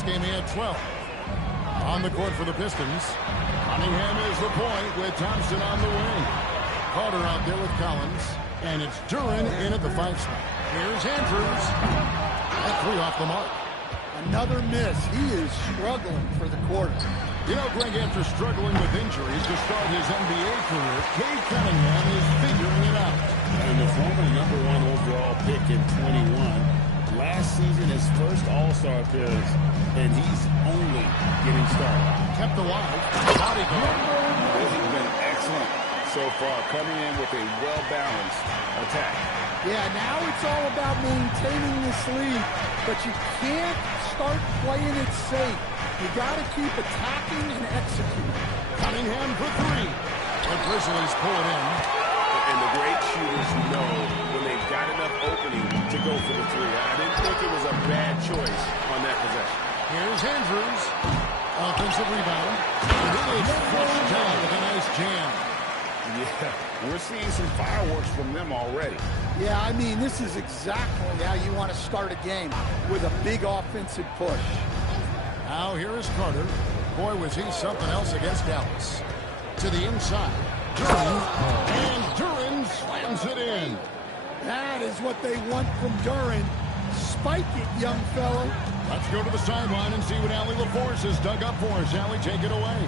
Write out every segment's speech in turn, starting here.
last game he had 12. On the court for the Pistons. Cunningham is the point with Thompson on the wing. Carter out there with Collins. And it's Duren in at the 5 spot. Here's Andrews. That 3 off the mark. Another miss. He is struggling for the quarter. You know, Greg, after struggling with injuries to start his NBA career, Cade Cunningham is figuring it out. And the former #1 overall pick in 21. Last season, his first All-Star appearance, and he's only getting started. Kept alive. Body guard. This has been excellent so far, coming in with a well-balanced attack. Yeah, now it's all about maintaining this lead, but you can't start playing it safe. You got to keep attacking and executing. Cunningham for 3. The Grizzlies pull it in. And the great shooters know when they've got enough opening to go for the 3. I didn't think it was a bad choice on that possession. Here's Andrews. Offensive rebound. And it is flushed down with a nice jam. Yeah, we're seeing some fireworks from them already. Yeah, I mean, this is exactly how you want to start a game, with a big offensive push. Now here is Carter. Boy, was he something else against Dallas. To the inside. Duren. And Duren slams it in. That is what they want from Duren. Spike it, young fella. Let's go to the sideline and see what Allie LaForce has dug up for us. Allie, take it away.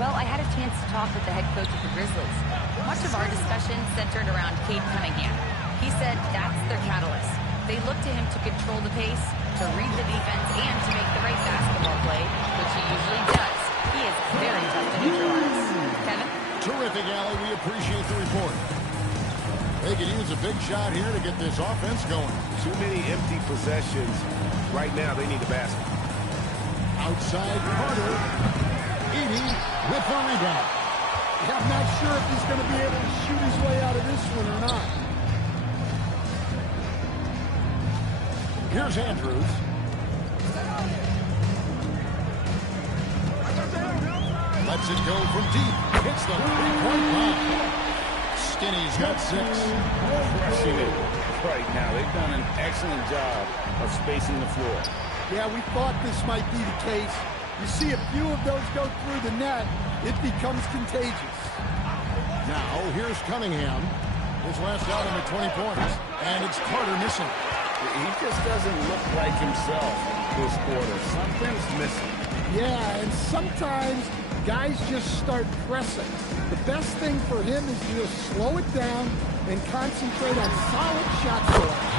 Well, I had a chance to talk with the head coach of the Grizzlies. Much of our discussion centered around Cade Cunningham. He said that's their catalyst. They look to him to control the pace, to read the defense, and to make the right basketball play, which he usually does. He is very tough to neutralize. Kevin? Terrific, Allie. We appreciate the report. They can use a big shot here to get this offense going. Too many empty possessions. Right now, they need a basket. Outside Carter. Edey with the rebound. Yeah, I'm not sure if he's going to be able to shoot his way out of this one or not. Here's Andrews. Lets it go from deep. Hits the three-point line. Skinny's got 6. Crushing it right now. They've done an excellent job of spacing the floor. Yeah, we thought this might be the case. You see a few of those go through the net, it becomes contagious. Now, here's Cunningham. His last outing at 20 points. And it's Carter missing. He just doesn't look like himself this quarter. Something's missing. Yeah, and sometimes guys just start pressing. The best thing for him is to just slow it down and concentrate on solid shot selection.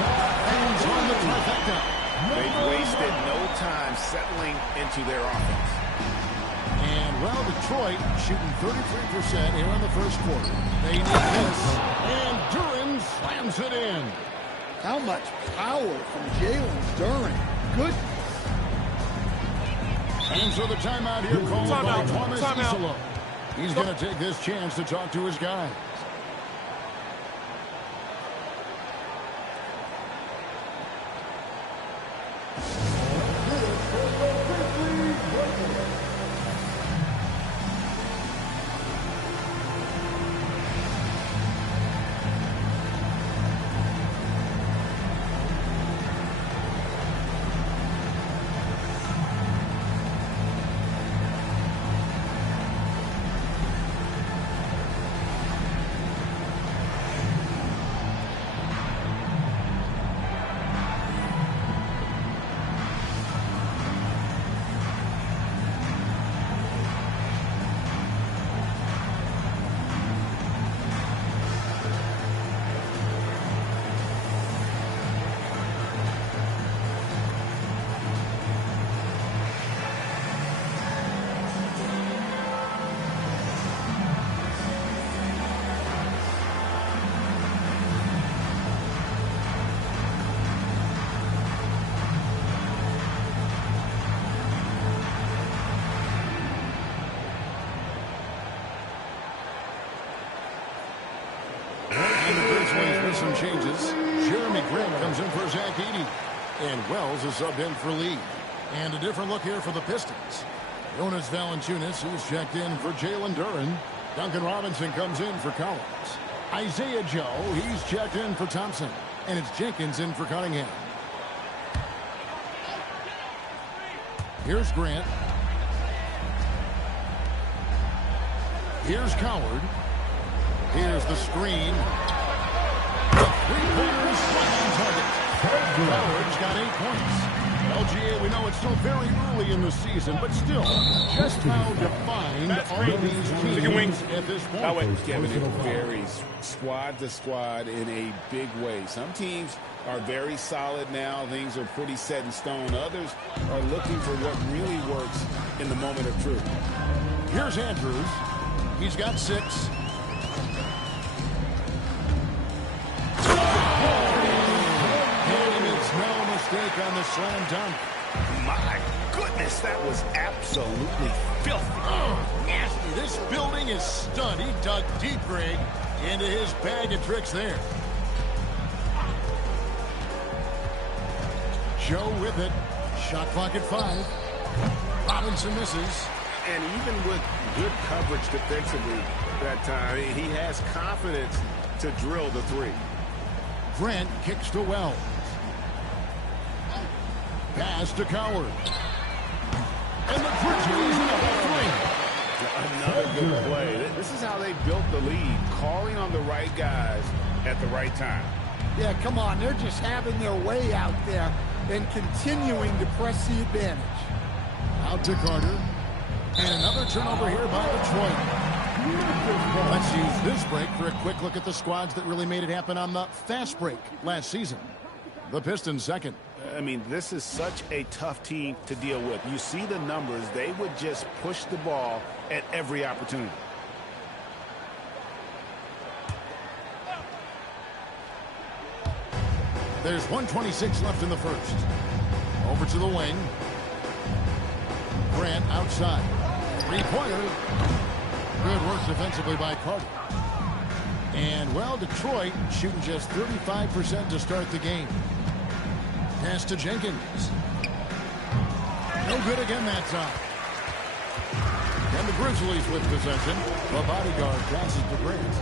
Hands on the trifecta. They've wasted no time settling into their offense. And, well, Detroit shooting 33% here in the first quarter. They need this. And Duren slams it in. How much power from Jalen Duren. Good. And so the timeout here called by Thomas Isolo. He's going to take this chance to talk to his guys. With some changes, Jeremy Grant comes in for Zach Edey, and Wells is subbed in for Lee. And a different look here for the Pistons. Jonas Valanciunas, who's checked in for Jalen Duren. Duncan Robinson comes in for Collins. Isaiah Joe, he's checked in for Thompson. And it's Jenkins in for Cunningham. Here's Grant. Here's Coward. Here's the screen. Three-pointers right on target. Coward's got 8 points. LGA, we know it's still very early in the season, but still, just how defined are these teams at this point? That way, Kevin, it varies squad to squad in a big way. Some teams are very solid now. Things are pretty set in stone. Others are looking for what really works in the moment of truth. Here's Andrews. He's got 6. On the slam dunk. My goodness, that was absolutely filthy. Oh, nasty. This building is stunned. He dug deep, Greg, into his bag of tricks there. Joe with it. Shot clock at 5. Robinson misses. And even with good coverage defensively that time, he has confidence to drill the 3. Grant kicks to Wells. Pass to Coward. And the Grizzlies Another good play. This is how they built the lead, calling on the right guys at the right time. Yeah, come on. They're just having their way out there and continuing to press the advantage. Out to Carter. And another turnover here by Detroit. Let's use this break for a quick look at the squads that really made it happen on the fast break last season. The Pistons second. I mean, this is such a tough team to deal with. You see the numbers. They would just push the ball at every opportunity. There's 1:26 left in the first. Over to the wing. Grant outside. Three-pointer. Good work defensively by Carter. And, well, Detroit shooting just 35% to start the game. Pass to Jenkins. No good again that time. And the Grizzlies with possession. The bodyguard passes to Grant.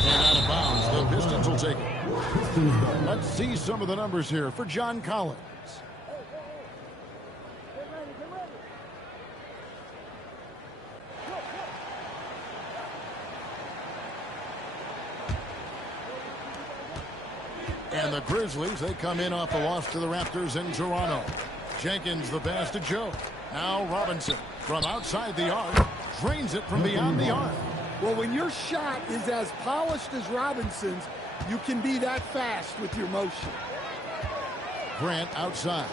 And out of bounds, the Pistons will take it. Let's see some of the numbers here for John Collins. And the Grizzlies, they come in off the loss to the Raptors in Toronto. Jenkins the pass to Joe. Now Robinson from outside the arc. Drains it from beyond the arc. Well, when your shot is as polished as Robinson's, you can be that fast with your motion. Grant outside.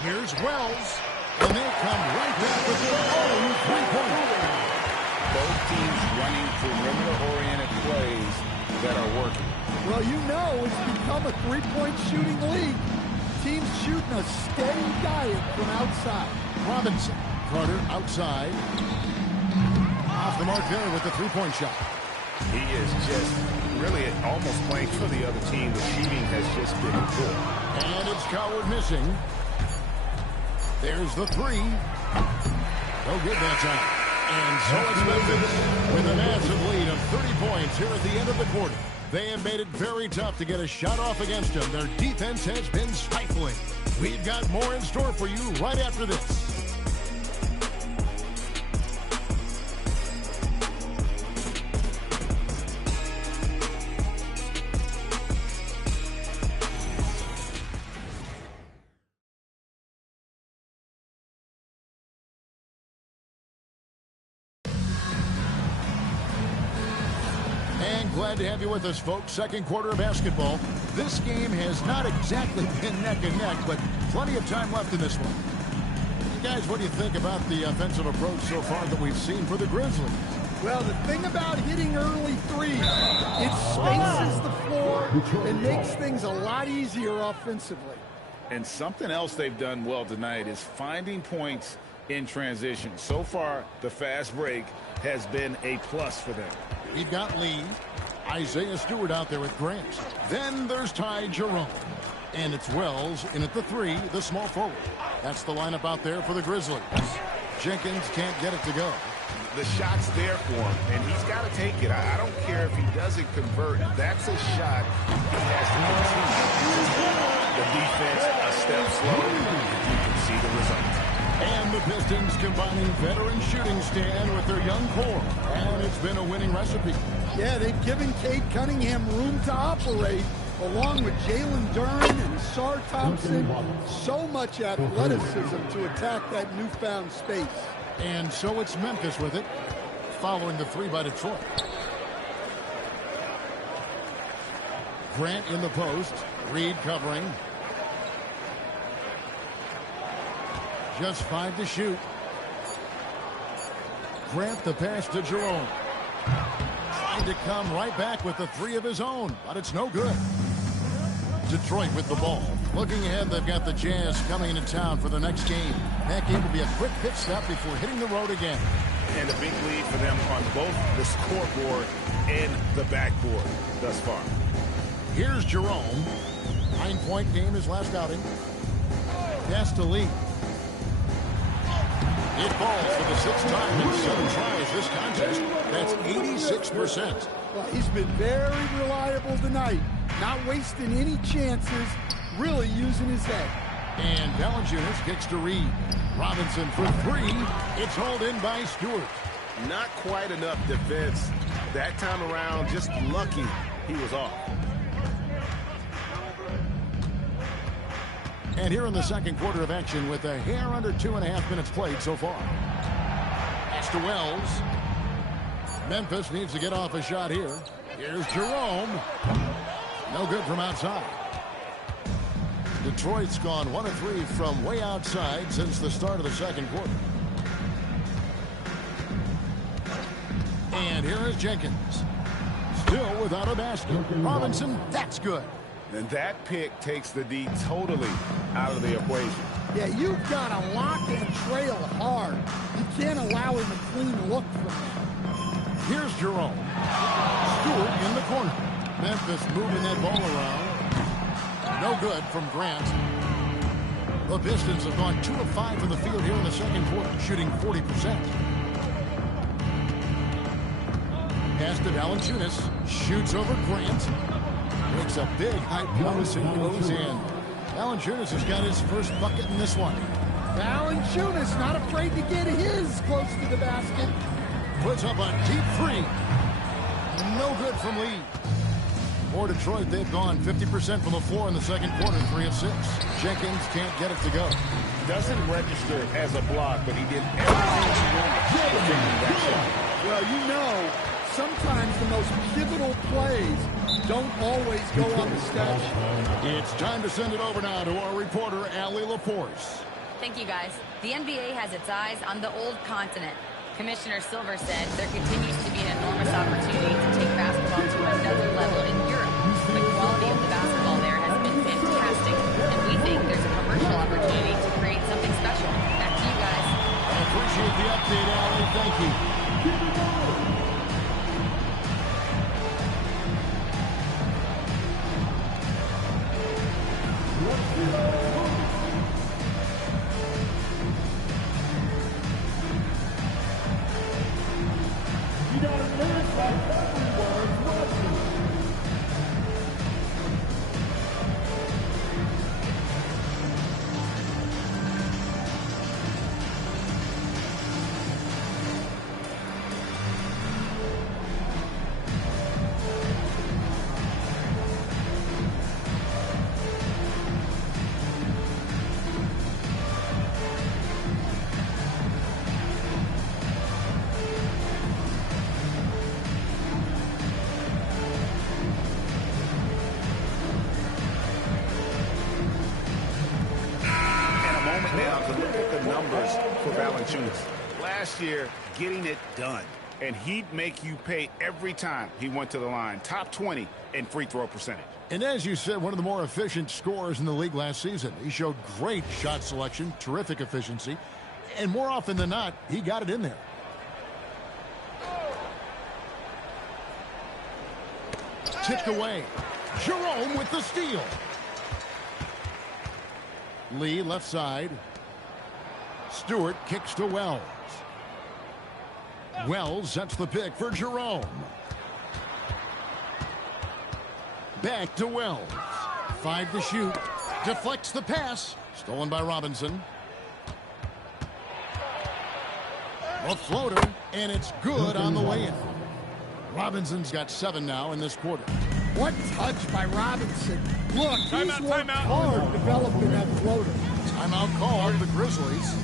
Here's Wells. And they come right back with their own 3-pointer. Both teams running perimeter-oriented plays that are working. Well, you know it's become a three-point shooting league. Teams shooting a steady diet from outside. Robinson. Carter outside. Off the mark there with the three-point shot. He is just really almost playing for the other team. The shooting has just been good. And it's Coward missing. There's the 3. No good that time. And so it's Memphis with a massive lead of 30 points here at the end of the quarter. They have made it very tough to get a shot off against them. Their defense has been stifling. We've got more in store for you right after this. Glad to have you with us, folks. Second quarter of basketball. This game has not exactly been neck and neck, but plenty of time left in this one. You guys, what do you think about the offensive approach so far that we've seen for the Grizzlies? Well, the thing about hitting early threes, it spaces the floor and makes things a lot easier offensively. And something else they've done well tonight is finding points in transition. So far, the fast break has been a plus for them. We've got Lee. Isaiah Stewart out there with Grant. Then there's Ty Jerome. And it's Wells in at the 3, the small forward. That's the lineup out there for the Grizzlies. Jenkins can't get it to go. The shot's there for him, and he's got to take it. I don't care if he doesn't convert. That's a shot he has to continue. The defense slow, you can see the result. And the Pistons combining veteran shooting stand with their young core. And it's been a winning recipe. Yeah, they've given Cade Cunningham room to operate, along with Jalen Duren and Sar Thompson. So much athleticism to attack that newfound space. And so it's Memphis with it, following the three by Detroit. Grant in the post. Reed covering. Just 5 to shoot. Grant the pass to Jerome. Trying to come right back with the 3 of his own, but it's no good. Detroit with the ball. Looking ahead, they've got the Jazz coming into town for the next game. That game will be a quick pit stop before hitting the road again. And a big lead for them on both the scoreboard and the backboard thus far. Here's Jerome. 9-point game his last outing. Pass to Lee. It falls for the 6th time in 7 tries this contest. That's 86%. Well, he's been very reliable tonight. Not wasting any chances, really using his head. And Valanciunas kicks to Reed. Robinson for 3. It's hauled in by Stewart. Not quite enough defense. That time around, just lucky he was off. And here in the second quarter of action with a hair under 2.5 minutes played so far. Pass to Wells. Memphis needs to get off a shot here. Here's Jerome. No good from outside. Detroit's gone 1 of 3 from way outside since the start of the second quarter. And here is Jenkins. Still without a basket. Robinson, that's good. And that pick takes the D totally out of the equation. Yeah, you've got to lock and trail hard. You can't allow him a clean look from that. Here's Jerome. Stewart in the corner. Memphis moving that ball around. No good from Grant. The Pistons have gone 2 of 5 from the field here in the second quarter, shooting 40%. Pass to Valanciunas. Shoots over Grant. Makes a big high post and goes in. Valanciunas has got his first bucket in this one. Valanciunas not afraid to get his close to the basket. Puts up a deep 3. No good from Lee. For Detroit, they've gone 50% from the floor in the second quarter, 3 of 6. Jenkins can't get it to go. Doesn't register as a block, but he did everything he wanted to defend that shot. Well, you know, sometimes the most pivotal plays don't always go on the stat sheet. It's time to send it over now to our reporter, Allie LaForce. Thank you, guys. The NBA has its eyes on the old continent. Commissioner Silver said there continues to be an enormous opportunity to take basketball to another level in Europe. The quality of the basketball there has been fantastic, and we think there's a commercial opportunity to create something special. Back to you guys. I appreciate the update, Allie. Thank you. Last year, getting it done. And he'd make you pay every time he went to the line. Top 20 in free throw percentage. And as you said, one of the more efficient scorers in the league last season. He showed great shot selection, terrific efficiency, and more often than not, he got it in there. Tipped away. Jerome with the steal. Lee left side. Stewart kicks to Wells. Wells sets the pick for Jerome. Back to Wells. 5 to shoot. Deflects the pass. Stolen by Robinson. A floater, and it's good on the way in. Robinson's got 7 now in this quarter. What touch by Robinson. Look, he's worked hard developing that floater. Timeout called the Grizzlies.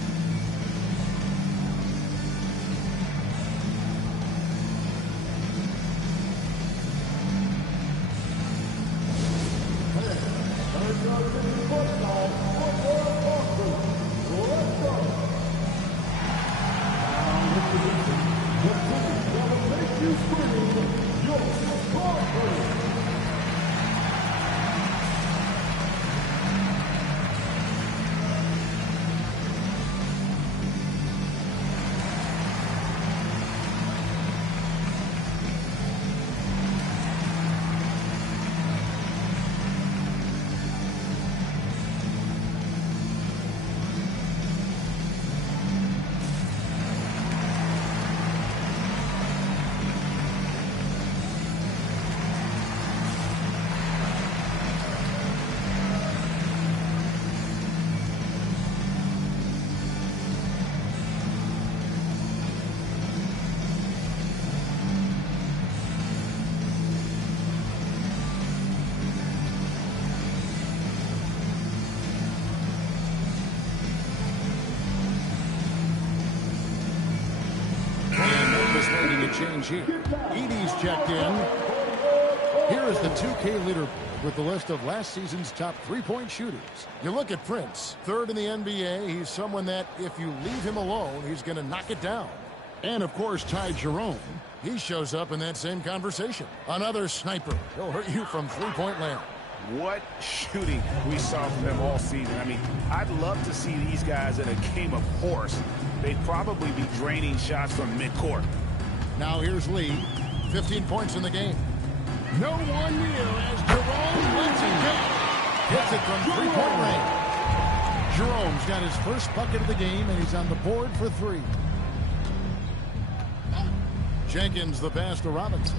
Change here. Edey's checked in. Here is the 2K leaderboard with the list of last season's top three-point shooters. You look at Prince, third in the NBA. He's someone that if you leave him alone, he's going to knock it down. And, of course, Ty Jerome. He shows up in that same conversation. Another sniper. He'll hurt you from three-point land. What shooting we saw from them all season. I mean, I'd love to see these guys in a game of horse. They'd probably be draining shots from midcourt. Now here's Lee, 15 points in the game. No one near as Jerome lets it go. Hits it from three-point range. Jerome's got his first bucket of the game, and he's on the board for 3. Jenkins the pass to Robinson.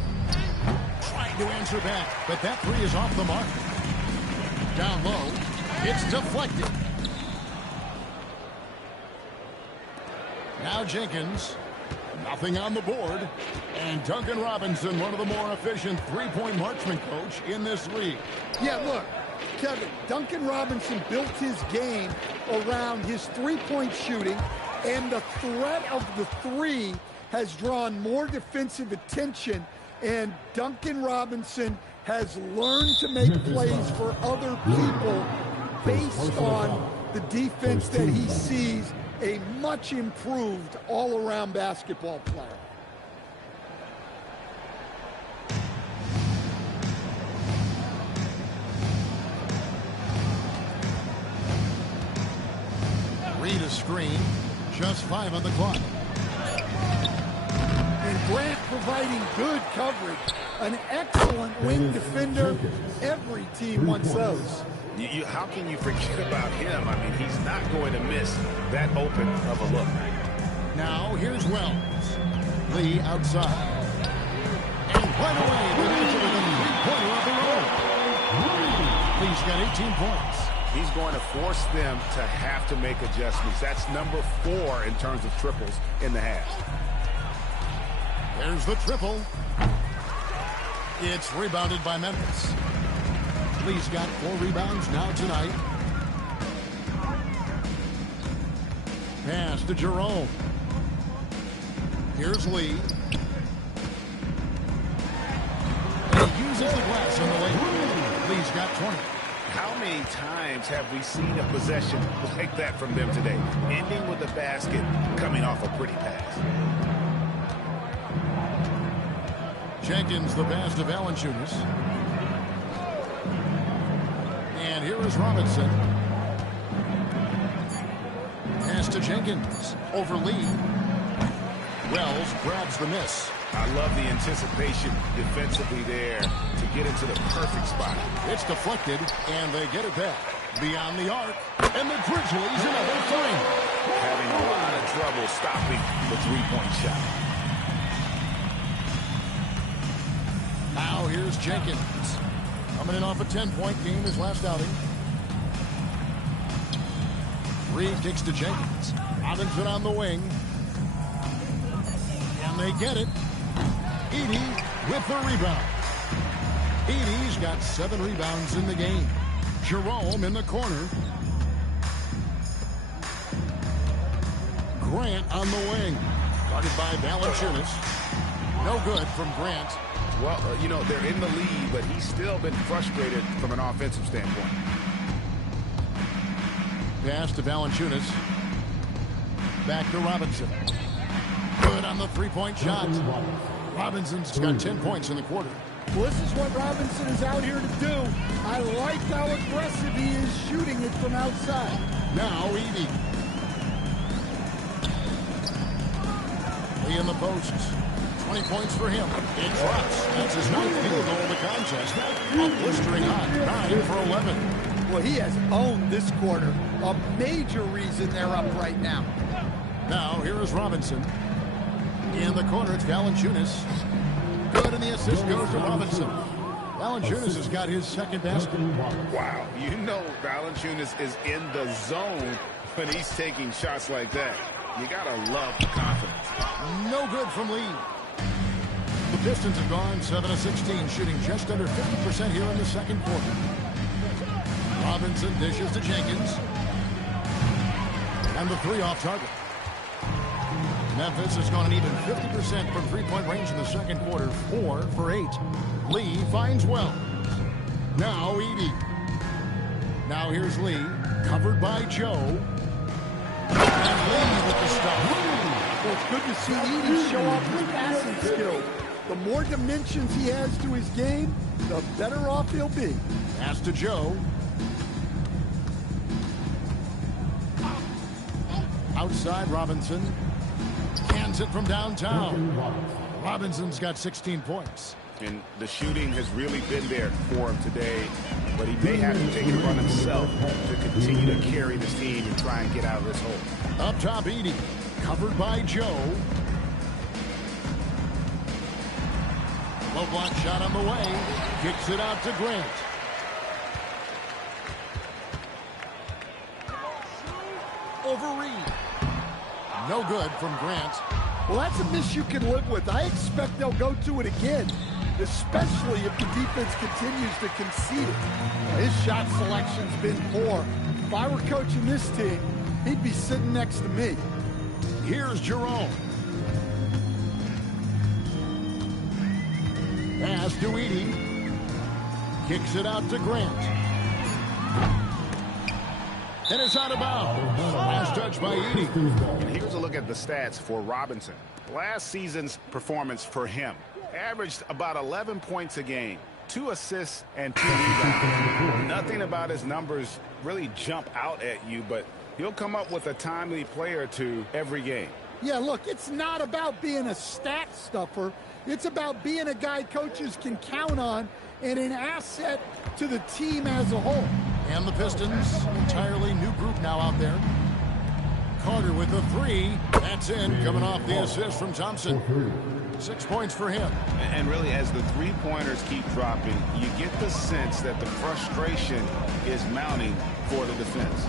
Trying to answer back, but that 3 is off the mark. Down low, it's deflected. Now Jenkins. Nothing on the board. And Duncan Robinson, one of the more efficient three-point marksman coach in this league. Yeah, look, Kevin, Duncan Robinson built his game around his three-point shooting, and the threat of the 3 has drawn more defensive attention, and Duncan Robinson has learned to make plays for other people based on the defense that he sees. A much improved all-around basketball player. Read a screen, just 5 on the clock. And Grant providing good coverage. An excellent wing defender. Every team wants those. How can you forget about him? I mean, he's not going to miss that open of a look. Now, here's Wells. Lee outside. And right away, the answer with a three-pointer of the road. Lee's got 18 points. He's going to force them to have to make adjustments. That's number 4 in terms of triples in the half. There's the triple. It's rebounded by Memphis. Lee's got 4 rebounds now tonight. Pass to Jerome. Here's Lee. And he uses the glass on the way. Lee's got 20. How many times have we seen a possession like that from them today? Ending with a basket, coming off a pretty pass. Jenkins the pass to Valanciunas. And here is Robinson. Pass to Jenkins. Over Lee. Wells grabs the miss. I love the anticipation defensively there to get into the perfect spot. It's deflected, and they get it back. Beyond the arc. And the Grizzlies another 3. Having a lot of trouble stopping the three-point shot. Now here's Jenkins. Coming in off a 10-point game his last outing. Three kicks to Jenkins. Robinson on the wing. And they get it. Edey with the rebound. Edey's got 7 rebounds in the game. Jerome in the corner. Grant on the wing. Guarded by Valanciunas. No good from Grant. Well, they're in the lead, but he's still been frustrated from an offensive standpoint. Pass to Valanciunas. Back to Robinson. Good on the three-point shot. Robinson's got 10 points in the quarter. Well, this is what Robinson is out here to do. I like how aggressive he is shooting it from outside. Now Edey. Lee in the posts. 20 points for him. It drops. That's his 9th field goal of the contest. A blistering hot 9 for 11. Well, he has owned this quarter. A major reason they're up right now. Now, here is Robinson. In the corner, it's Valanciunas. Good, and the assist goes to Robinson. Valanciunas has got his second basket. Wow. Valanciunas is in the zone when he's taking shots like that. You got to love the confidence. No good from Lee. The Pistons have gone 7 of 16, shooting just under 50% here in the second quarter. Robinson dishes to Jenkins. And the 3 off target. Memphis has gone an even 50% from three-point range in the second quarter, 4 for 8. Lee finds Wells. Now Edey. Now here's Lee, covered by Joe. And Lee with the stop. Well, it's good to see Edey show off his passing skill. The more dimensions he has to his game, the better off he'll be. Pass to Joe. Outside Robinson. Cans it from downtown. Robinson's got 16 points. And the shooting has really been there for him today, but he may have to take it on himself to continue to carry this team and try and get out of this hole. Up top, Edey. Covered by Joe. Low block shot on the way. Kicks it out to Grant. Over Reed. No good from Grant. Well, that's a miss you can live with. I expect they'll go to it again, especially if the defense continues to concede it. His shot selection's been poor. If I were coaching this team, he'd be sitting next to me. Here's Jerome. Pass to Edey. Kicks it out to Grant. And it's out of bounds. Last touch by Edey. And here's a look at the stats for Robinson. Last season's performance for him averaged about 11 points a game, 2 assists and 2 rebounds. Nothing about his numbers really jump out at you, but he'll come up with a timely play or two every game. Yeah, look, it's not about being a stat stuffer. It's about being a guy coaches can count on and an asset to the team as a whole. And the Pistons, entirely new group now out there. Carter with the 3. That's in, coming off the assist from Thompson. 6 points for him. And really, as the three-pointers keep dropping, you get the sense that the frustration is mounting for the defense.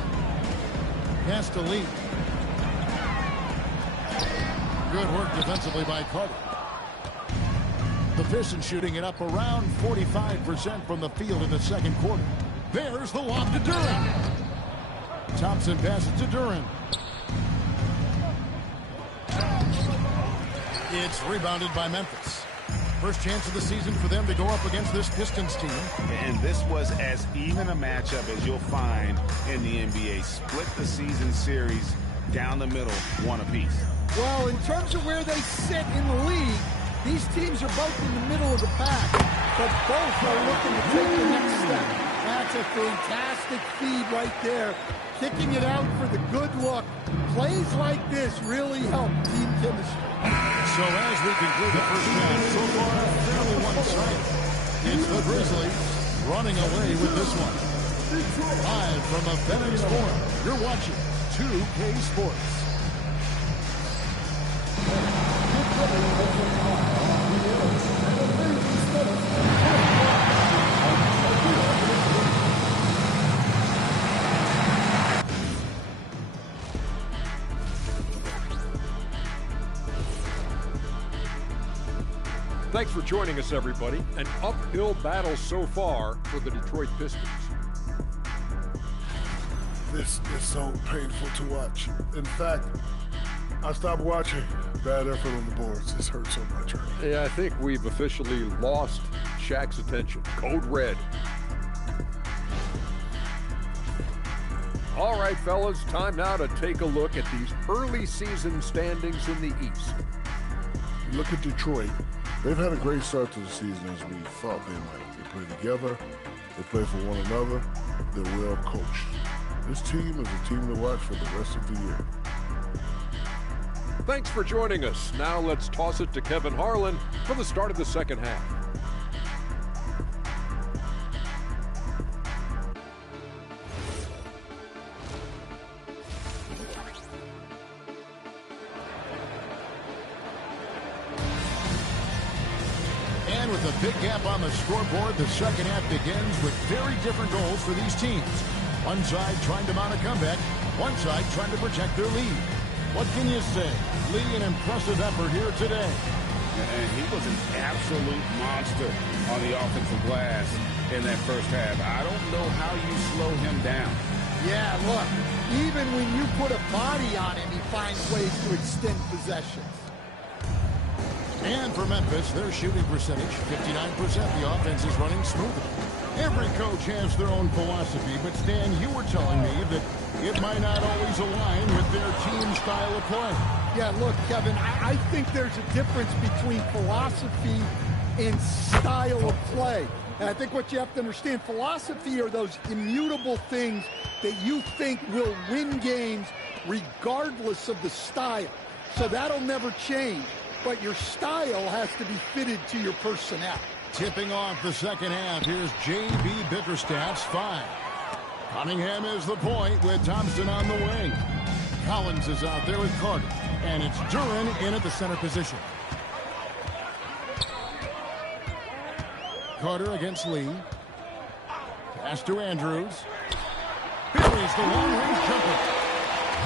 Pass to Lee. Good work defensively by Carter. The Pistons shooting it up around 45% from the field in the second quarter. There's the lob to Duren. Thompson passes to Duren. It's rebounded by Memphis. First chance of the season for them to go up against this Pistons team. And this was as even a matchup as you'll find in the NBA. Split the season series down the middle, 1 apiece. Well, in terms of where they sit in the league, these teams are both in the middle of the pack, but both are looking to take the next step. That's a fantastic feed right there. Kicking it out for the good look. Plays like this really help team chemistry. So as we conclude the first half, so far fairly one-sided. It's the Grizzlies running away with this one. Live from the FedEx Forum, you're watching 2K Sports. Thanks for joining us, everybody. An uphill battle so far for the Detroit Pistons. This is so painful to watch. In fact, I stopped watching. Bad effort on the boards. This hurts so much. Yeah, I think we've officially lost Shaq's attention. Code red. All right, fellas, time now to take a look at these early season standings in the East. You look at Detroit. They've had a great start to the season as we thought they might. They play together. They play for one another. They're well coached. This team is a team to watch for the rest of the year. Thanks for joining us. Now let's toss it to Kevin Harlan for the start of the second half. And with a big gap on the scoreboard, the second half begins with very different goals for these teams. One side trying to mount a comeback, one side trying to protect their lead. What can you say? Lee, an impressive effort here today. And he was an absolute monster on the offensive glass in that first half. I don't know how you slow him down. Yeah, look, even when you put a body on him, he finds ways to extend possessions. And for Memphis, their shooting percentage, 59%. The offense is running smoothly. Every coach has their own philosophy, but Stan, you were telling me that it might not always align with their team style of play. Yeah, look, Kevin, I think there's a difference between philosophy and style of play. And I think what you have to understand, philosophy are those immutable things that you think will win games regardless of the style. So that'll never change. But your style has to be fitted to your personnel. Tipping off the second half, here's J.B. Bickerstaff's 5. Cunningham is the point with Thompson on the wing. Collins is out there with Carter. And it's Duren in at the center position. Carter against Lee. Pass to Andrews. Buries the long-range jumper.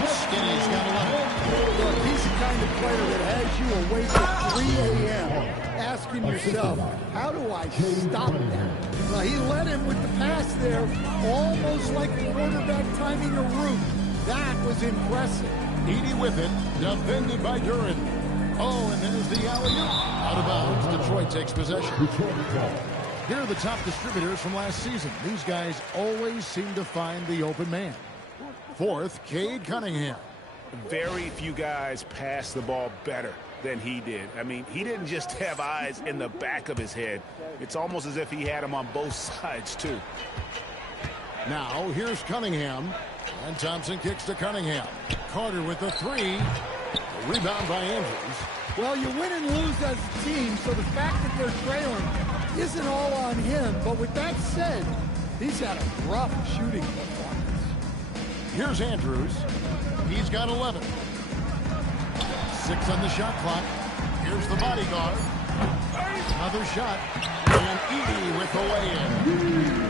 Skinny's got 11. Look, he's the kind of player that has you awake at 3 a.m. asking yourself, how do I stop that? Well, he led him with the pass there, almost like a quarterback timing a route. That was impressive. Edey with it, defended by Duren. Oh, and there's the alley-oop. Out of bounds, Detroit takes possession. Here are the top distributors from last season. These guys always seem to find the open man. Fourth, Cade Cunningham. Very few guys pass the ball better than he did. I mean, he didn't just have eyes in the back of his head. It's almost as if he had them on both sides, too. Now, here's Cunningham. And Thompson kicks to Cunningham. Carter with the 3. Rebound by Andrews. Well, you win and lose as a team, so the fact that they're trailing isn't all on him. But with that said, he's had a rough shooting performance. Here's Andrews. He's got 11. 6 on the shot clock. Here's the bodyguard. Another shot. And Edey with the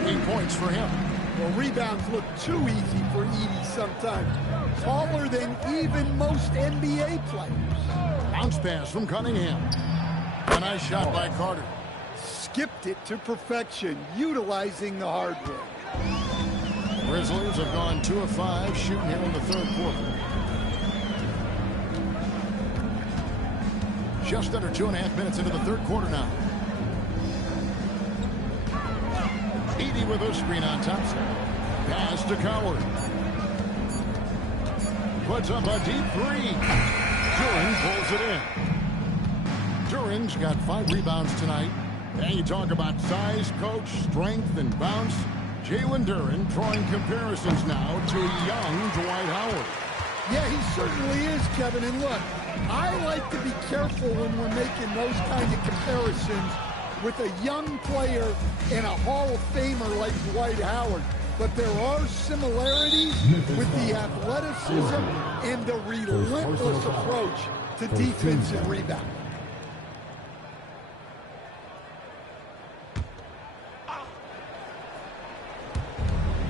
lay-in. 8 points for him. Well, rebounds look too easy for Edey sometimes. Taller than even most NBA players. Bounce pass from Cunningham. A nice shot by Carter. Skipped it to perfection, utilizing the hardware. Grizzlies have gone 2 of 5 shooting here in the third quarter. Just under 2.5 minutes into the third quarter now. Edey with a screen on Thompson. Pass to Coward. Puts up a deep 3. Duren pulls it in. Duren's got 5 rebounds tonight. And you talk about size, coach, strength, and bounce. Jalen Duren drawing comparisons now to young Dwight Howard. Yeah, he certainly is, Kevin. And look, I like to be careful when we're making those kind of comparisons with a young player and a Hall of Famer like Dwight Howard. But there are similarities with the athleticism and the relentless approach to defense and rebound.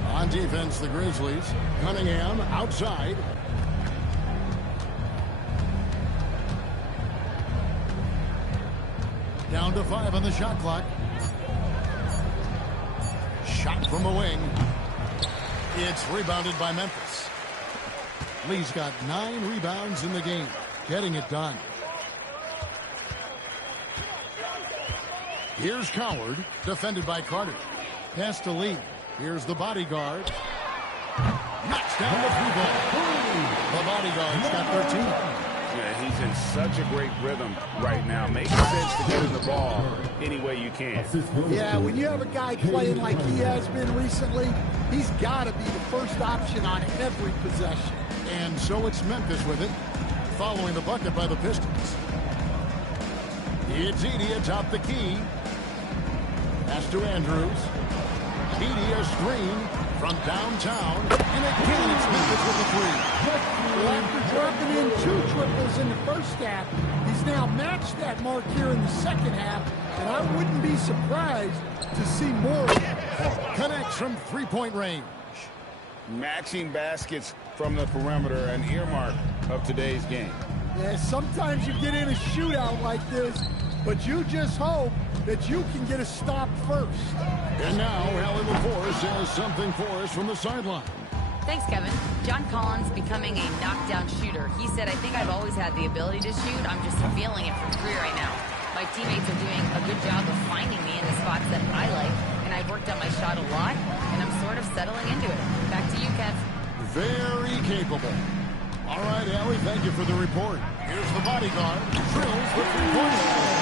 On defense, the Grizzlies. Cunningham outside. Down to 5 on the shot clock. Shot from the wing. It's rebounded by Memphis. Lee's got 9 rebounds in the game, getting it done. Here's Coward, defended by Carter. Pass to Lee. Here's the bodyguard. Knocks down the 3-ball. The bodyguard's got 13. Yeah, he's in such a great rhythm right now. Makes sense to get in the ball any way you can. Yeah, when you have a guy playing like he has been recently, he's got to be the first option on every possession. And so it's Memphis with it, following the bucket by the Pistons. It's Edey atop the key. Pass to Andrews. Edey a screen from downtown. And again, it's Memphis with the 3. Well, after dropping in 2 triples in the first half, he's now matched that mark here in the second half, and I wouldn't be surprised to see more. Connects from 3-point range. Matching baskets from the perimeter, an earmark of today's game. Yeah, sometimes you get in a shootout like this, but you just hope that you can get a stop first. And now, Allie LaForce has something for us from the sideline. Thanks, Kevin. John Collins becoming a knockdown shooter. He said, I think I've always had the ability to shoot. I'm just feeling it from 3 right now. My teammates are doing a good job of finding me in the spots that I like, and I've worked on my shot a lot, and I'm sort of settling into it. Back to you, Kev. Very capable. All right, Allie, thank you for the report. Here's the bodyguard. Drills with 3-pointers.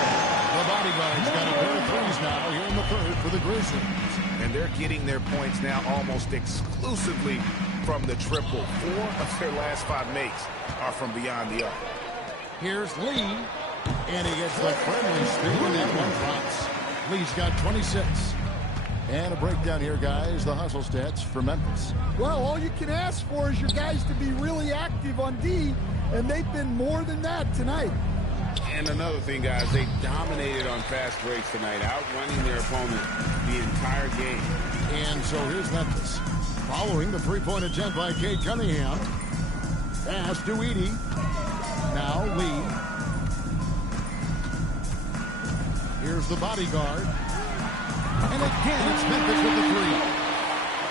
The bodyguard's got a pair of 3s now here in the third for the Grizzlies. And they're getting their points now almost exclusively from the triple. 4 of their last 5 makes are from beyond the arc. Here's Lee. And he gets the friendly spin, and that one drops. Lee's got 26. And a breakdown here, guys. The hustle stats for Memphis. Well, all you can ask for is your guys to be really active on D, and they've been more than that tonight. And another thing, guys, they dominated on fast breaks tonight, outrunning their opponent the entire game. And so here's Memphis. Following the 3-point attempt by Cade Cunningham. Pass to Edey. Now Lee. Here's the bodyguard. And again, it's Memphis with the 3.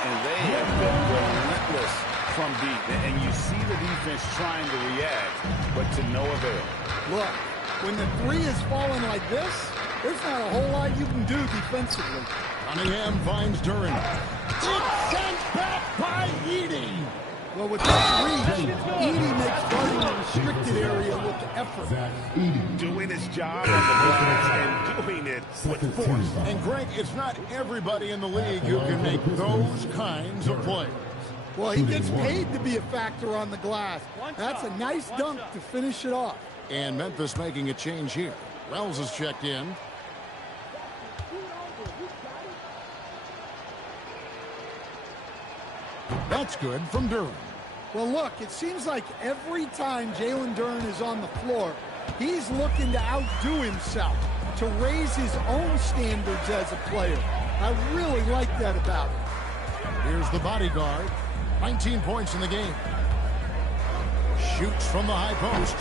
And they have been relentless from deep. And you see the defense trying to react, but to no avail. Look, when the 3 is falling like this, there's not a whole lot you can do defensively. Cunningham finds Duren. It's sent back by Edey. Well, with that reach, Edey makes guarding the restricted area look effortless. Doing his job on the glass and doing it with force. And Greg, it's not everybody in the league who can make those kinds of plays. Well, he gets paid to be a factor on the glass. That's a nice dunk to finish it off. And Memphis making a change here. Wells is checked in. That's good from Duren. Well, look, it seems like every time Jalen Duren is on the floor, he's looking to outdo himself, to raise his own standards as a player. I really like that about him. Here's the bodyguard. 19 points in the game. Shoots from the high post.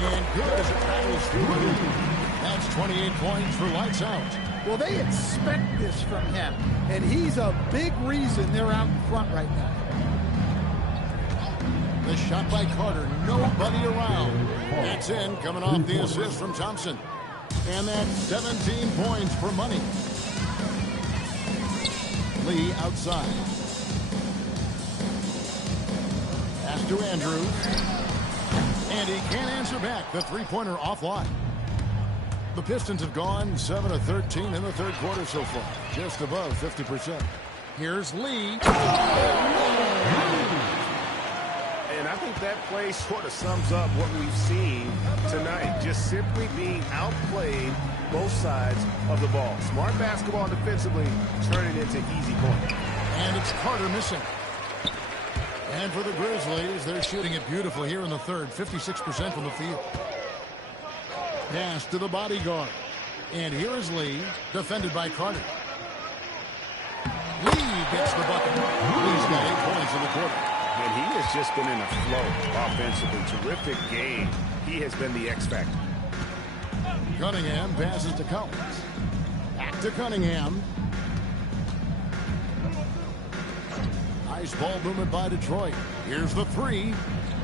And good as it rattles through the lead. That's 28 points for lights out. Well, they expect this from him, and he's a big reason they're out in front right now. The shot by Carter, nobody around. That's in, coming off the assist from Thompson. And that's 17 points for money. Lee outside. Pass to Andrews. And he can't answer back. The 3-pointer offline. The Pistons have gone 7 of 13 in the third quarter so far. Just above 50%. Here's Lee. And I think that play sort of sums up what we've seen tonight. Just simply being outplayed both sides of the ball. Smart basketball defensively, turning into easy points. And it's Carter missing. And for the Grizzlies, they're shooting it beautifully here in the third. 56% from the field. Pass to the bodyguard. And here is Lee, defended by Carter. Lee gets the bucket. Lee's got 8 points in the quarter. And he has just been in a flow offensively. Terrific game. He has been the X factor. Cunningham passes to Collins. Back to Cunningham. Nice ball movement by Detroit. Here's the three.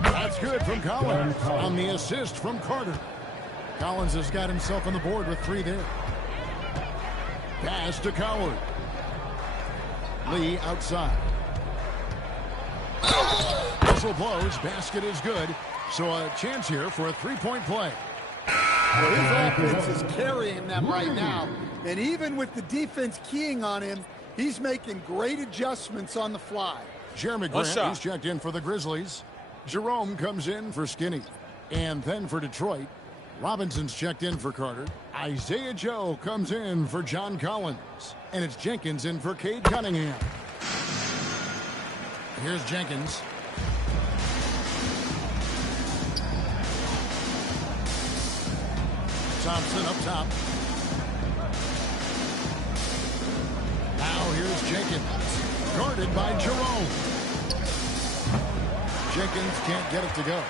That's good from Collins on the assist from Carter. Collins has got himself on the board with 3 there. Pass to Coward. Lee outside. Whistle blows. Basket is good. So a chance here for a 3-point play. Well, his offense is carrying them right now. And even with the defense keying on him, he's making great adjustments on the fly. Jeremy Grant is checked in for the Grizzlies. Jerome comes in for Skinny. And then for Detroit, Robinson's checked in for Carter. Isaiah Joe comes in for John Collins. And it's Jenkins in for Cade Cunningham. Here's Jenkins. Thompson up top. Now here's Jenkins. Guarded by Jerome. Jenkins can't get it to go.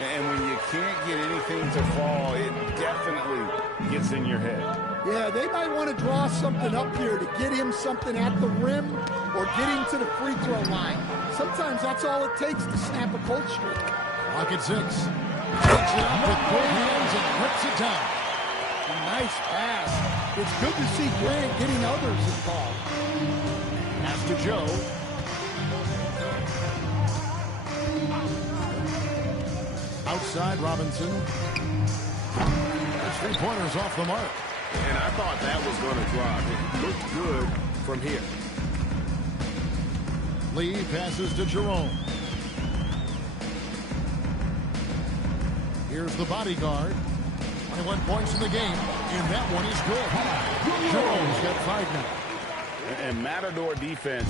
And when you can't get anything to fall, it definitely gets in your head. Yeah, they might want to draw something up here to get him something at the rim or get him to the free throw line. Sometimes that's all it takes to snap a cold streak. Clock at 6. Takes it up with both hands and rips it down. A nice pass. It's good to see Grant getting others involved. Pass to Joe. Outside Robinson. His 3-pointers off the mark. And I thought that was going to drop. It looked good from here. Lee passes to Jerome. Here's the bodyguard. 21 points in the game, and that one is good. Jerome's got 5 now. And Matador defense,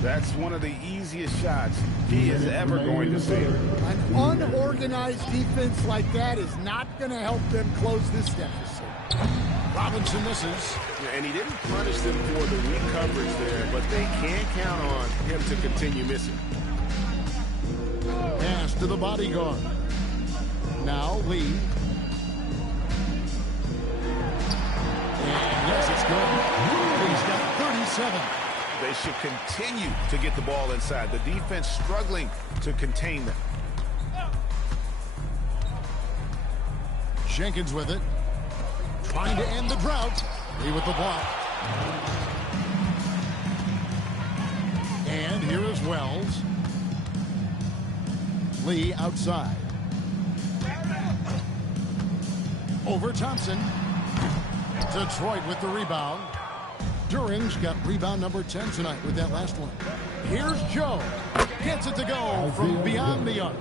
that's one of the easiest shots he is ever going to see. An unorganized defense like that is not going to help them close this deficit. Robinson misses. And he didn't punish them for the weak coverage there, but they can't count on him to continue missing. Pass to the bodyguard. Now Lee. And yes, it's good. Lee's got 37. They should continue to get the ball inside. The defense struggling to contain them. Jenkins with it. Trying to end the drought. Lee with the block. And here is Wells. Lee outside. Over Thompson. Detroit with the rebound. During's got rebound number 10 tonight with that last one. Here's Joe. Gets it to go from beyond the arc.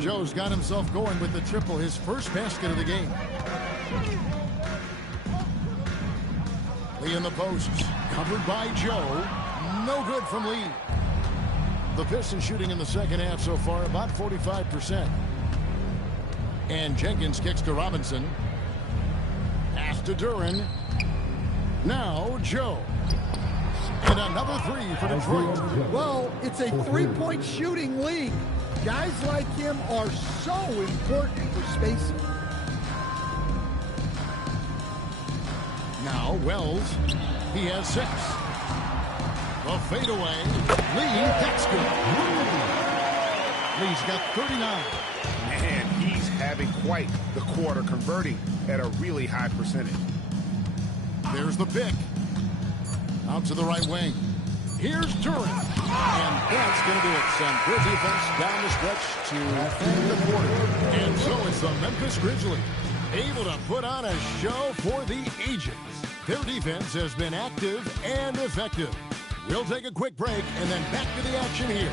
Joe's got himself going with the triple, his first basket of the game. Lee in the post. Covered by Joe. No good from Lee. The Pistons shooting in the second half so far about 45%. And Jenkins kicks to Robinson. Pass to Duren. Now Joe. And another 3 for Detroit. Well, it's a 3-point shooting league. Guys like him are so important for spacing. Now Wells. He has 6. The fadeaway. Lee, that's good. Lee's got 39. And he's having quite the quarter, converting at a really high percentage. There's the pick. Out to the right wing. Here's Duren. And that's going to do it. Some good defense down the stretch to end the quarter. And so it's the Memphis Grizzlies able to put on a show for the ages. Their defense has been active and effective. We'll take a quick break and then back to the action here.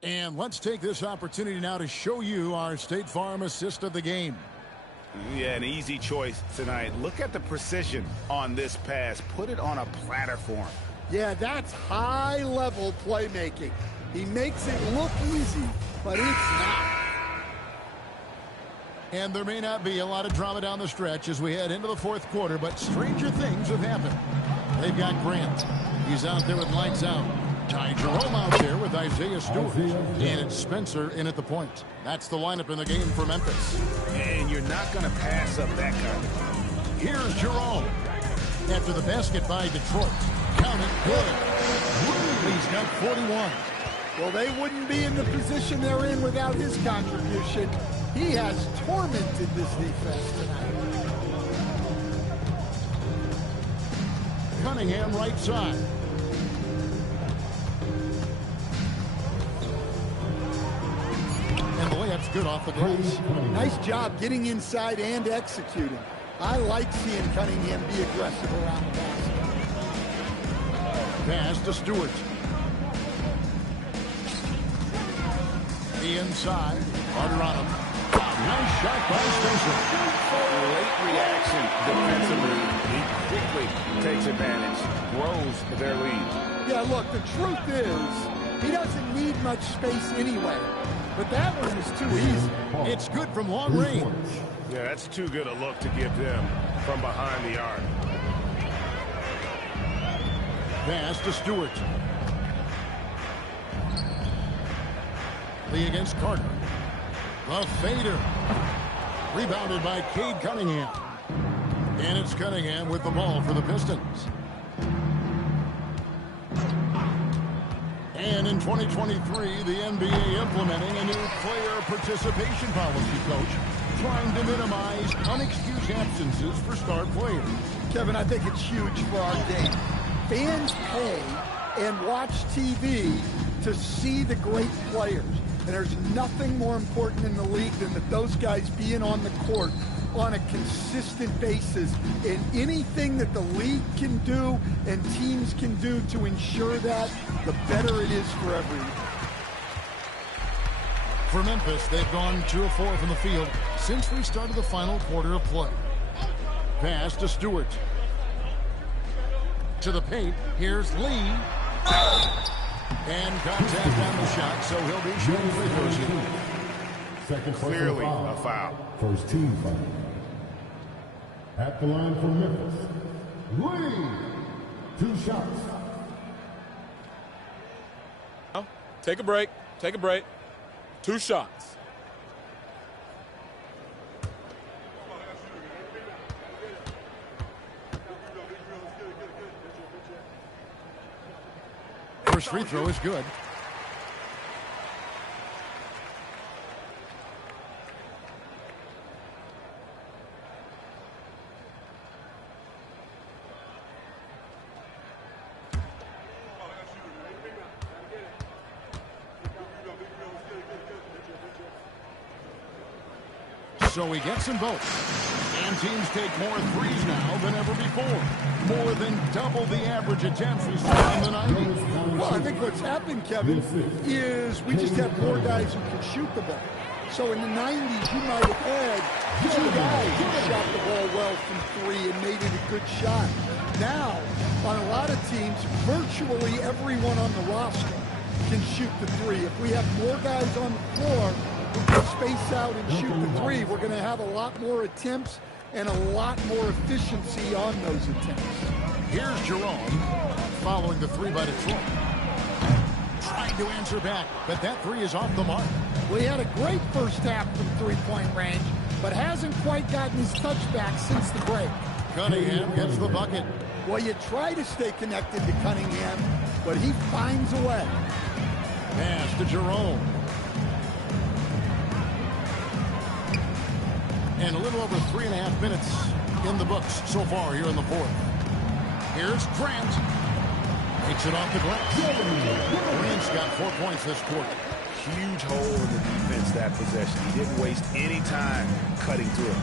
And let's take this opportunity now to show you our State Farm assist of the game. Yeah, an easy choice tonight. Look at the precision on this pass. Put it on a platter for him. Yeah, that's high-level playmaking. He makes it look easy, but it's not. And there may not be a lot of drama down the stretch as we head into the fourth quarter, but stranger things have happened. They've got Grant. He's out there with lights out. Ty Jerome out there with Isaiah Stewart. And it's Spencer in at the point. That's the lineup in the game for Memphis. And you're not going to pass up that kind of thing. Here's Jerome. After the basket by Detroit. Count it, good. He's got 41. Well, they wouldn't be in the position they're in without his contribution. He has tormented this defense tonight. Cunningham right side. And the layup's good off the glass. Nice job getting inside and executing. I like seeing Cunningham be aggressive around the basket. Pass to Stewart. The inside. Harder on him. Nice shot by Spencer. Late reaction defensively. He quickly takes advantage, grows their lead. Yeah, look, the truth is, he doesn't need much space anyway. But that one is too easy. It's good from long range. Yeah, that's too good a look to give them from behind the arc. Pass to Stewart. Lee against Carter. The fader. Rebounded by Cade Cunningham. And it's Cunningham with the ball for the Pistons. And in 2023, the NBA implementing a new player participation policy, Coach, trying to minimize unexcused absences for star players. Kevin, I think it's huge for our game. Fans pay and watch TV to see the great players. And there's nothing more important in the league than that those guys being on the court on a consistent basis. And anything that the league can do and teams can do to ensure that, the better it is for everyone. For Memphis, they've gone 2 of 4 from the field since we started the final quarter of play. Pass to Stewart. To the paint. Here's Lee. And contact on the shot, so he'll be shooting free throws here. Clearly a foul. First team foul. At the line for Memphis, Lee. 2 shots. Take a break. Take a break. 2 shots. First free throw is good. So he gets them both. And teams take more threes now than ever before. More than double the average attempts we saw in the 90s. Well, I think what's happened, Kevin, is we just have more guys who can shoot the ball. So in the 90s, you might have had 2 guys who shot the ball well from 3 and made it a good shot. Now, on a lot of teams, virtually everyone on the roster can shoot the 3. If we have more guys on the floor who can space out and shoot the 3, we're going to have a lot more attempts and a lot more efficiency on those attempts. Here's Jerome following the 3 by Detroit. Trying to answer back, but that 3 is off the mark. Well, he had a great first half from three-point range, but hasn't quite gotten his touchback since the break. Cunningham gets the bucket. Well, you try to stay connected to Cunningham, but he finds a way. Pass to Jerome. And a little over 3.5 minutes in the books so far here in the fourth. Here's Grant. Takes it off the glass. Grant's got 4 points this quarter. Huge hole in the defense that possession. He didn't waste any time cutting through it.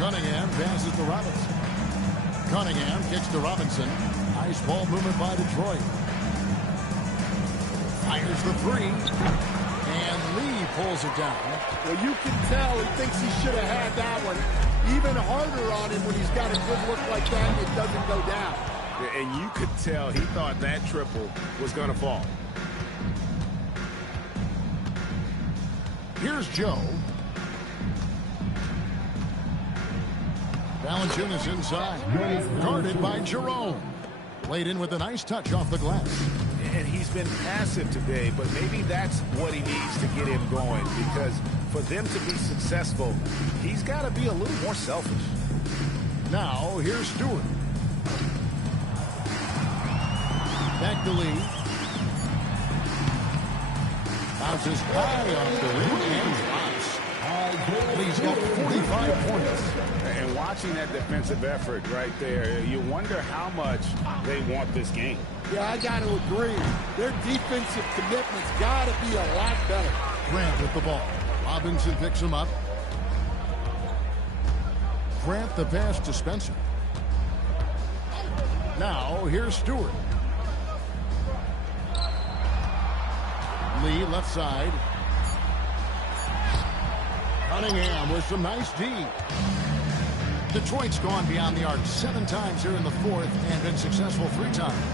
Cunningham passes to Robinson. Cunningham kicks to Robinson. Nice ball movement by Detroit. Fires the 3. And Lee pulls it down. Well, you can tell he thinks he should have had that one. Even harder on him when he's got a good look like that and it doesn't go down. And you could tell he thought that triple was going to fall. Here's Joe. Valanciunas inside. Guarded by Jerome. Played in with a nice touch off the glass. And he's been passive today, but maybe that's what he needs to get him going, because for them to be successful, he's got to be a little more selfish. Now, here's Stewart. Back to Lee. Bounces high off the rim and drops. Lee's got 45 points. And watching that defensive effort right there, you wonder how much they want this game. Yeah, I got to agree. Their defensive commitment's got to be a lot better. Grant with the ball. Robinson picks him up. Grant the pass to Spencer. Now, here's Stewart. Lee left side. Cunningham with some nice D. Detroit's gone beyond the arc 7 times here in the fourth and been successful 3 times.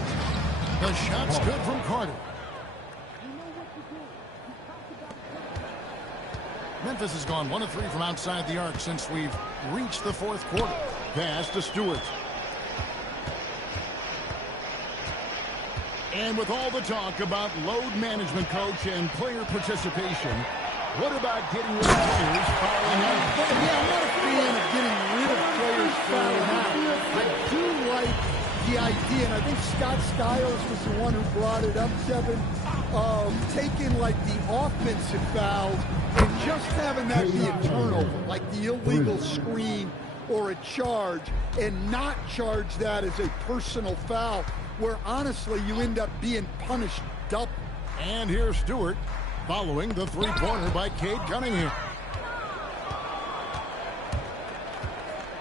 The shot's good from Carter. Memphis has gone 1 of 3 from outside the arc since we've reached the fourth quarter. Pass to Stewart. And with all the talk about load management, coach, and player participation, what about getting rid of players fouling out? Yeah, I'm not a fan of getting rid of players fouling out. I do like the idea, and I think Scott Skiles was the one who brought it up, Kevin, of taking like the offensive fouls and just having that be a turnover, like the illegal screen or a charge, and not charge that as a personal foul, where honestly you end up being punished double. And here's Stewart following the three-pointer by Cade Cunningham.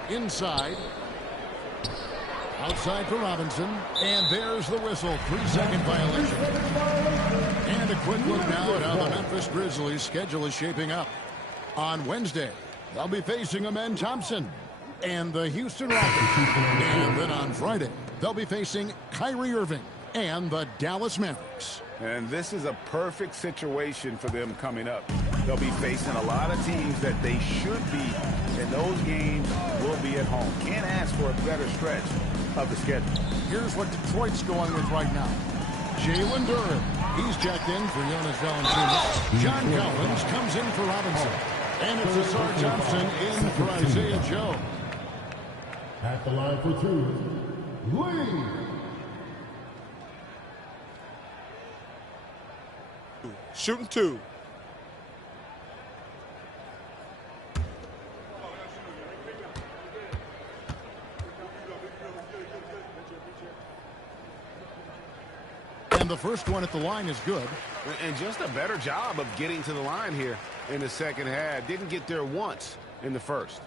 Inside. Outside for Robinson. And there's the whistle. 3-second violation. And a quick look now at how the Memphis Grizzlies' schedule is shaping up. On Wednesday, they'll be facing Amen Thompson and the Houston Rockets. And then on Friday, they'll be facing Kyrie Irving and the Dallas Mavericks. And this is a perfect situation for them coming up. They'll be facing a lot of teams that they should beat, and those games will be at home. Can't ask for a better stretch of the schedule. Here's what Detroit's going with right now. Jalen Duren, he's checked in for Jonas Valanciunas. John Collins comes in for Robinson. And it's Ausar Thompson in for Isaiah Joe. At the line for 2, Lee. Shooting 2. And the first one at the line is good. And just a better job of getting to the line here in the second half. Didn't get there once in the first.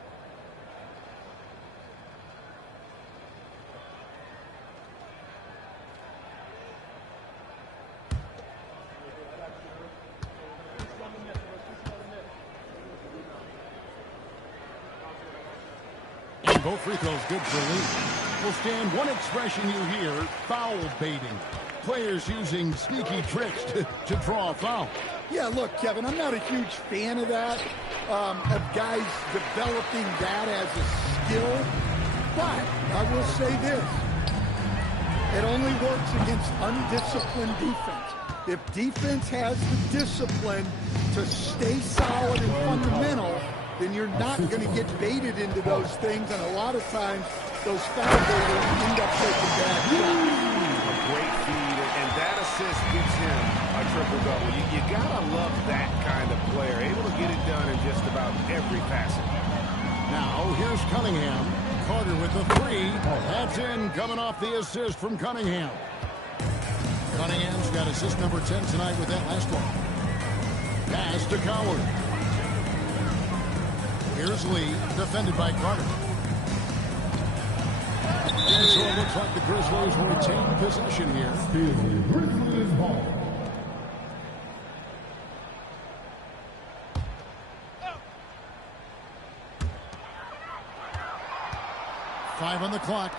And both free throws good for Lee. Well, Stan, one expression you hear, foul baiting. Players using sneaky tricks to draw a foul. Yeah, look, Kevin, I'm not a huge fan of that, of guys developing that as a skill. But I will say this. It only works against undisciplined defense. If defense has the discipline to stay solid and fundamental, then you're not going to get baited into those things. And a lot of times, those foul baiters end up taking bad shots. A great feed, and that assist gives him a triple-double. You got to love that kind of player, able to get it done in just about every facet. Now, here's Cunningham. Carter with the 3. That's in, coming off the assist from Cunningham. Cunningham's got assist number 10 tonight with that last one. Pass to Coward. Here's Lee, defended by Carter. And so it looks like the Grizzlies will retain possession here. Grizzlies ball. Five on the clock.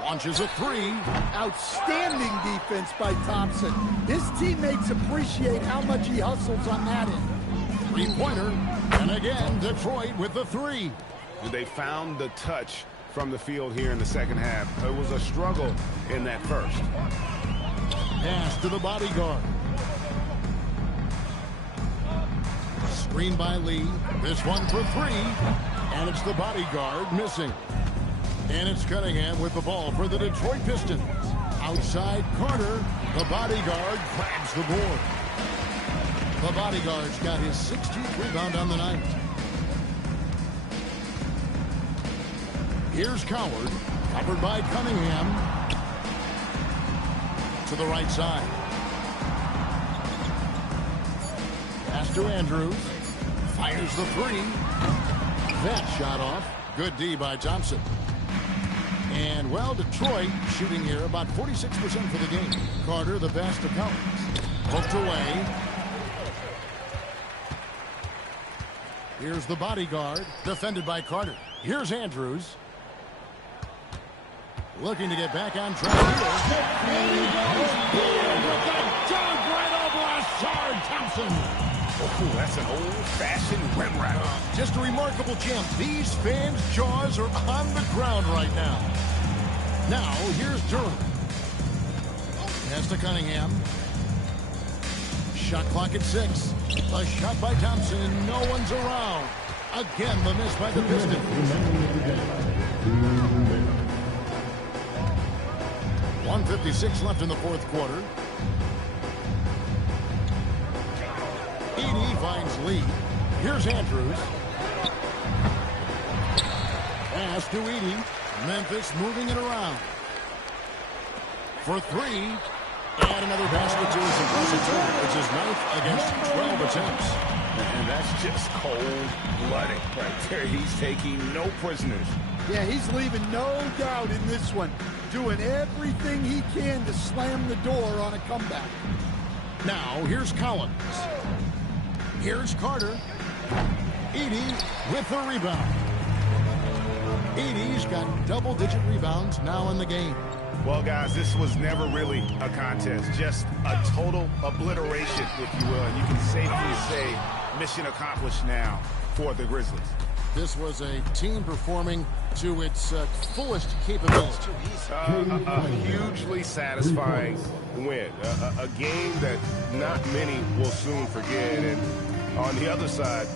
Launches a 3. Outstanding defense by Thompson. His teammates appreciate how much he hustles on that end. Three-pointer. And again, Detroit with the 3. They found the touch from the field here in the second half. It was a struggle in that first. Pass to the bodyguard. Screen by Lee. This one for 3. And it's the bodyguard missing. And it's Cunningham with the ball for the Detroit Pistons. Outside Carter. The bodyguard grabs the board. The bodyguard's got his 16th rebound on the night. Here's Coward. Covered by Cunningham. To the right side. Pass to Andrews. Fires the 3. That shot off. Good D by Thompson. And, well, Detroit shooting here about 46% for the game. Carter, the best of Collins. Hooked away. Here's the bodyguard, defended by Carter. Here's Andrews. Looking to get back on track here. And he goes big with the dunk right over Ashard Thompson. Oh, that's an old-fashioned rim wrap. Just a remarkable jump. These fans' jaws are on the ground right now. Now, here's Durham. Pass to Cunningham. Shot clock at 6. A shot by Thompson, and no one's around. Again, the miss by the Pistons. 1:56 left in the fourth quarter. Edey finds Lee. Here's Andrews. Pass to Edey. Memphis moving it around. For 3. And another basket to his impressive total. It's his 9th against 12 attempts. And that's just cold-blooded right there. He's taking no prisoners. Yeah, he's leaving no doubt in this one. Doing everything he can to slam the door on a comeback. Now, here's Collins. Here's Carter. Edey with the rebound. Edey's got double-digit rebounds now in the game. Well, guys, this was never really a contest. Just a total obliteration, if you will. And you can safely say mission accomplished now for the Grizzlies. This was a team performing to its fullest capability. A hugely satisfying win. A game that not many will soon forget. And on the other side,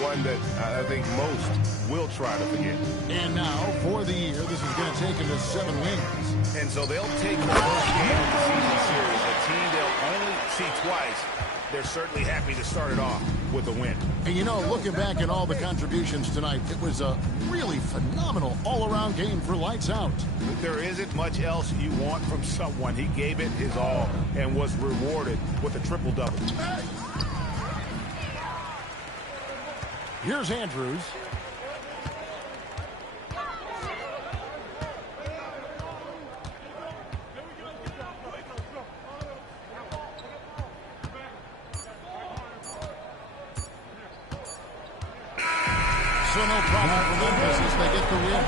one that I think most will try to forget. And now, for the year, this is going to take them to 7 wins. And so they'll take the first game of the season series, a team they'll only see twice. They're certainly happy to start it off with a win. And, you know, looking back at all the contributions tonight, it was a really phenomenal all-around game for Lights Out. There isn't much else you want from someone. He gave it his all and was rewarded with a triple-double. Here's Andrews. So no problem for Memphis as they get the win.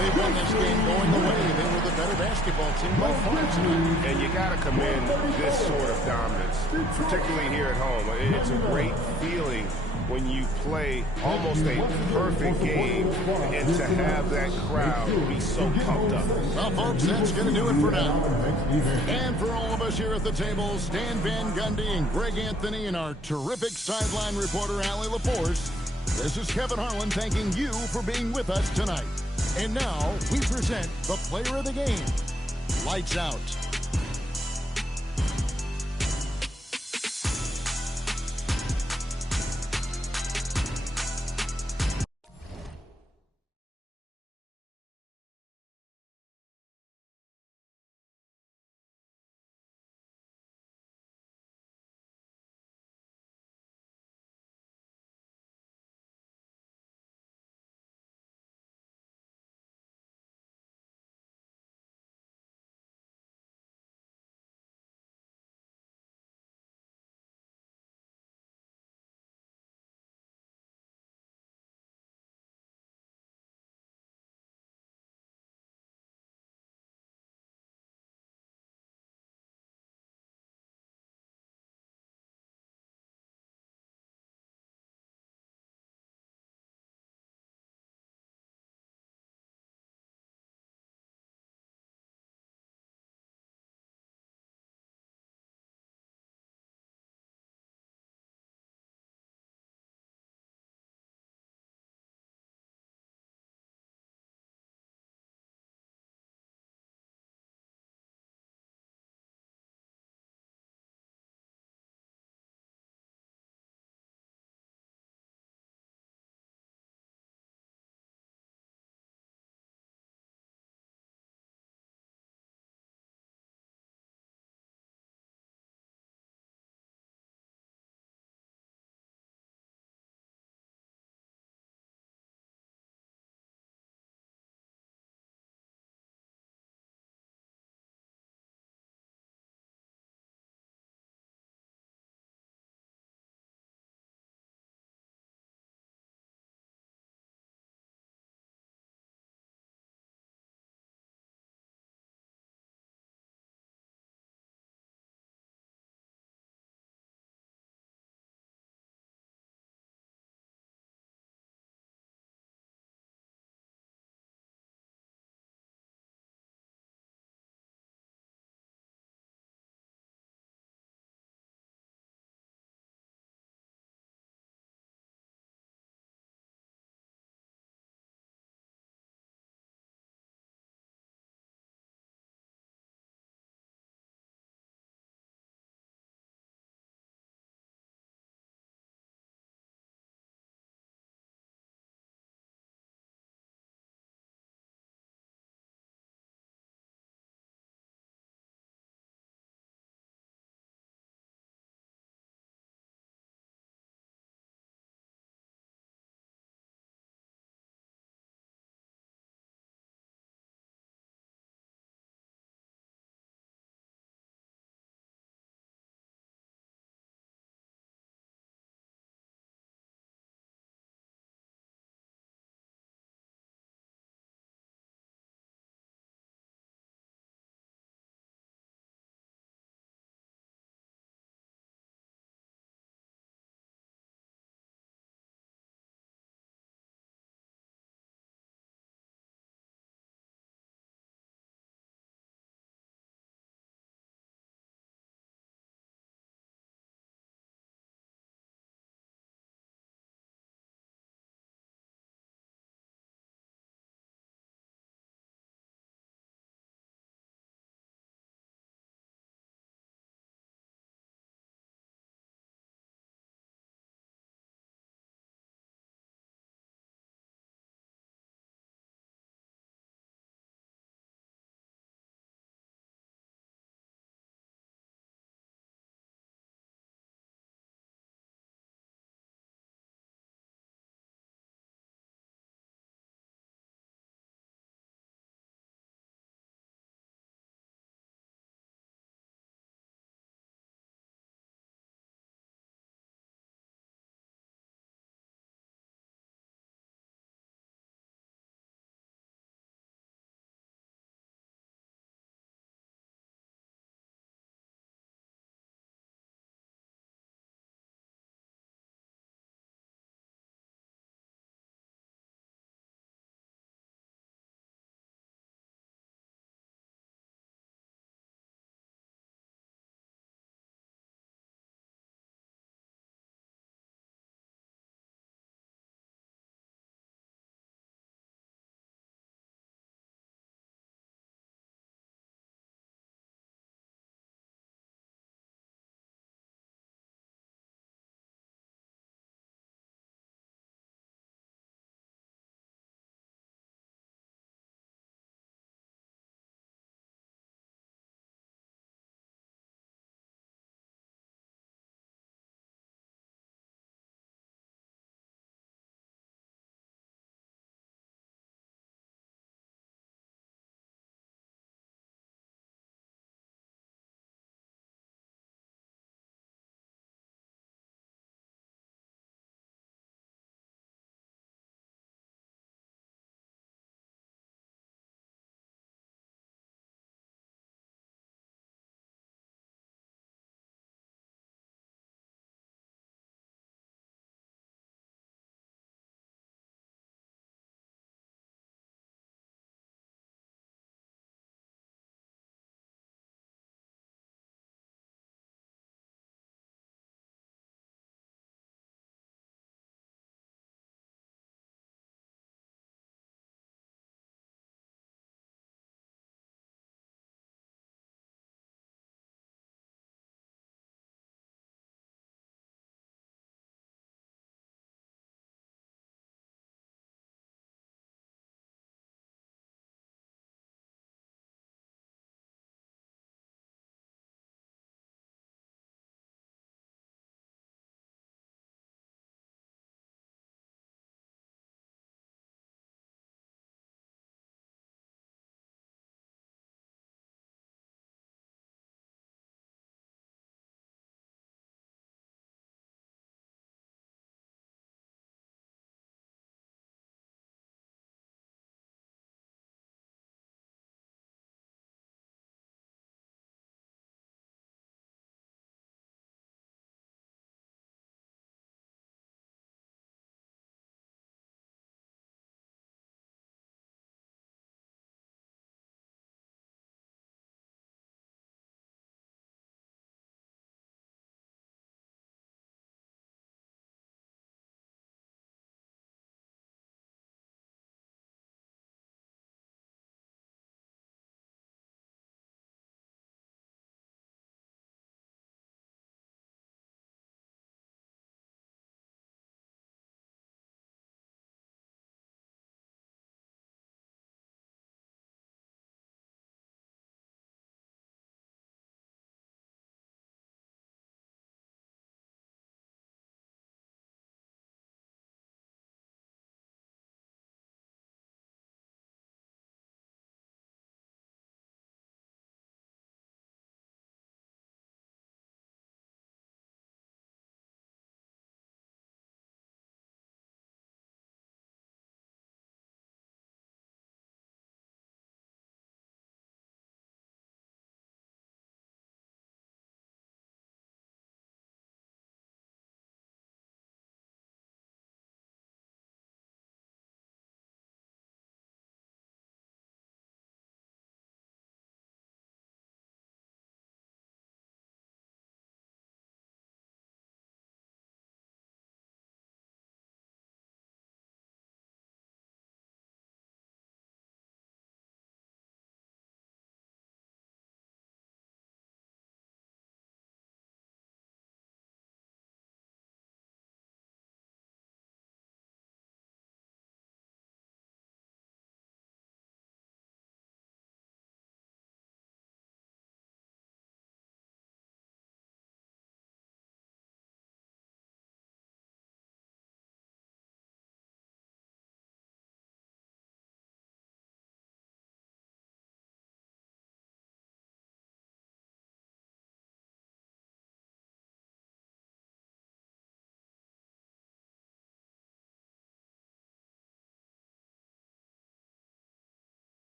They won this game going away. They were the better basketball team by far tonight. And you got to commend this sort of dominance, particularly here at home. It's a great feeling when you play almost a perfect game and to have that crowd be so pumped up. Well, folks, that's going to do it for now. And for all of us here at the table, Stan Van Gundy and Greg Anthony and our terrific sideline reporter, Allie LaForce, this is Kevin Harlan thanking you for being with us tonight. And now we present the player of the game, Lights Out.